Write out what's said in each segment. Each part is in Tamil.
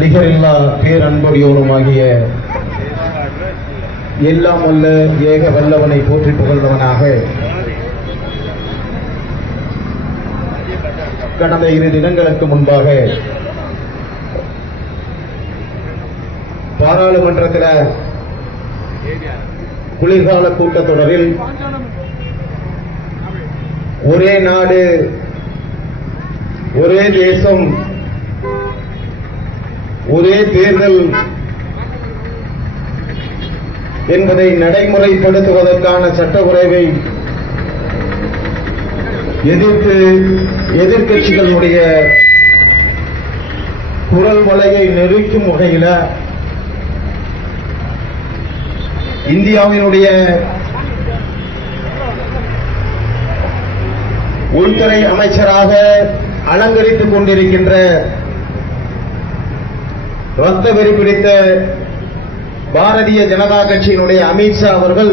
நிகரில்லா பேரன்பொடியோருமாகிய எல்லாம் வல்ல ஏக வல்லவனை போற்றி புகழ்ந்தவனாக கடந்த 2 தினங்களுக்கு முன்பாக பாராளுமன்றத்தில் குளிர்கால கூட்டத்தொடரில் ஒரே நாடு ஒரே தேசம் ஒரே தேர்தல் என்பதை நடைமுறைப்படுத்துவதற்கான சட்டக்குறைவை எதிர்த்து எதிர்க்கட்சிகளுடைய குரல் வலையை நெருக்கும் வகையில் இந்தியாவினுடைய உள்துறை அமைச்சராக அலங்கரித்துக் கொண்டிருக்கின்ற ரத்த வெறி பிடித்த பாரதிய ஜனதா கட்சியினுடைய அமித்ஷா அவர்கள்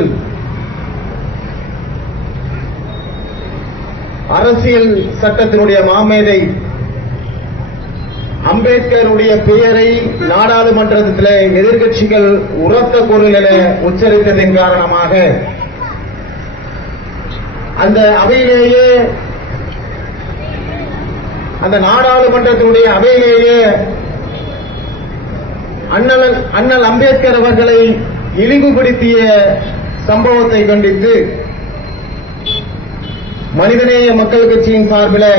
அரசியல் சட்டத்தினுடைய மாமேதை அம்பேத்கருடைய பெயரை நாடாளுமன்றத்தில் எதிர்க்கட்சிகள் உரத்த குரலில் உச்சரித்ததன் காரணமாக அந்த அவையிலேயே அந்த நாடாளுமன்றத்தினுடைய அவையிலேயே அண்ணல் அம்பேத்கர் அவர்களை இழிவுபடுத்திய சம்பவத்தை கண்டித்து மனிதநேய மக்கள் கட்சியின் சார்பில்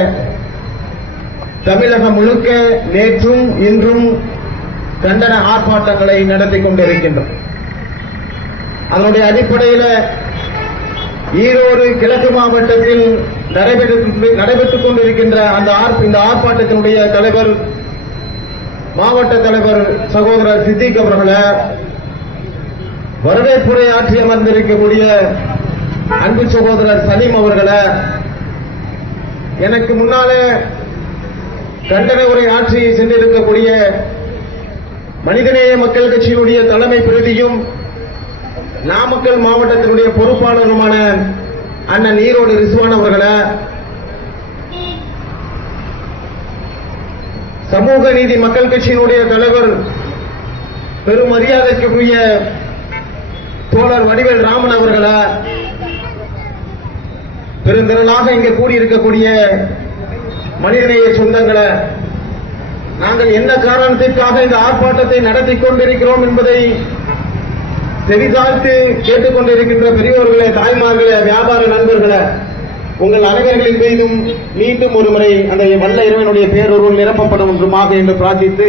தமிழகம் முழுக்க நேற்றும் இன்றும் கண்டன ஆர்ப்பாட்டங்களை நடத்திக் கொண்டிருக்கின்றோம். அதனுடைய அடிப்படையில் ஈரோடு கிழக்கு மாவட்டத்தில் நடைபெற்றுக் கொண்டிருக்கின்ற இந்த ஆர்ப்பாட்டத்தினுடைய தலைவர் மாவட்ட தலைவர் சகோதரர் சித்திக் அவர்களை வரவேற்புரை ஆற்றி அமர்ந்திருக்கக்கூடிய அன்பு சகோதரர் சலீம் அவர்களை எனக்கு முன்னாலே கண்டன உரை ஆட்சி சென்றிருக்கக்கூடிய மனிதநேய மக்கள் கட்சியினுடைய தலைமை பிரதியும் நாமக்கல் மாவட்டத்தினுடைய பொறுப்பாளருமான அண்ணன் ஈரோடு ரிஸ்வான் அவர்களை சமூக நீதி மக்கள் கட்சியினுடைய தலைவர் பெரும் மரியாதைக்குரிய தோழர் வடிவேல் ராமன் அவர்களை பெருந்திரளாக இங்கே கூடியிருக்கக்கூடிய மனிதநேய சொந்தங்களை நாங்கள் என்ன காரணத்திற்காக இந்த ஆர்ப்பாட்டத்தை நடத்திக் கொண்டிருக்கிறோம் என்பதை செவிசாய்த்து கேட்டுக் கொண்டிருக்கின்ற பெரியவர்களே, தாய்மார்களே, வியாபார நண்பர்களே, உங்கள் அனைவர்களின் மீதும் மீண்டும் ஒருமுறை அந்த வல்ல இறைவனுடைய பேரொருள் நிரப்பப்படும் ஒன்றுமாக என்று பிரார்த்தித்து,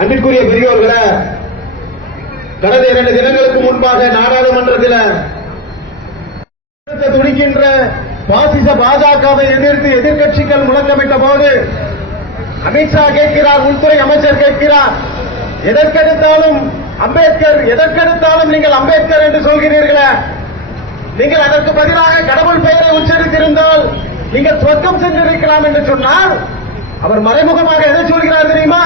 அன்பிற்குரிய பெரியோர்களே, கடந்த 2 தினங்களுக்கு முன்பாக நாடாளுமன்றத்தில் துடிக்கின்ற பாசிச பாஜகவை எதிர்த்து எதிர்க்கட்சிகள் முழக்கமிட்ட போது அமித்ஷா கேட்கிறார், உள்துறை அமைச்சர் கேட்கிறார், எதற்கெடுத்தாலும் அம்பேத்கர், எதற்கெடுத்தாலும் நீங்கள் அம்பேத்கர் என்று சொல்கிறீர்களே, நீங்கள் அதற்கு பதிலாக கடவுள் பெயரை உச்சரித்திருந்தால் நீங்கள் சொர்க்கம் சென்றிருக்கலாம் என்று சொன்னால் அவர் மறைமுகமாக எதை சொல்கிறார் தெரியுமா?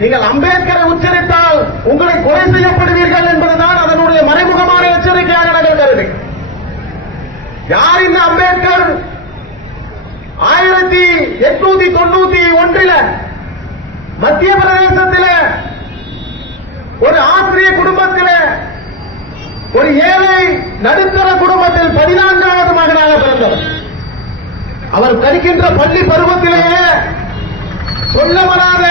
நீங்கள் அம்பேத்கரை உச்சரித்தால் உங்களை கொலை செய்யப்படுவீர்கள் என்பதுதான் அதனுடைய மறைமுகமான எச்சரிக்கையாக நடைபெறுகிறது. யார் இந்த அம்பேத்கர்? 1891 மத்திய பிரதேசத்தில் ஒரு ஆசிரிய குடும்பத்தில் ஒரு ஏழை நடுத்தர குடும்பத்தில் 14வது மகனாக பிறந்தவர். அவர் கற்கின்ற பள்ளி பருவத்திலேயே சொல்ல வராத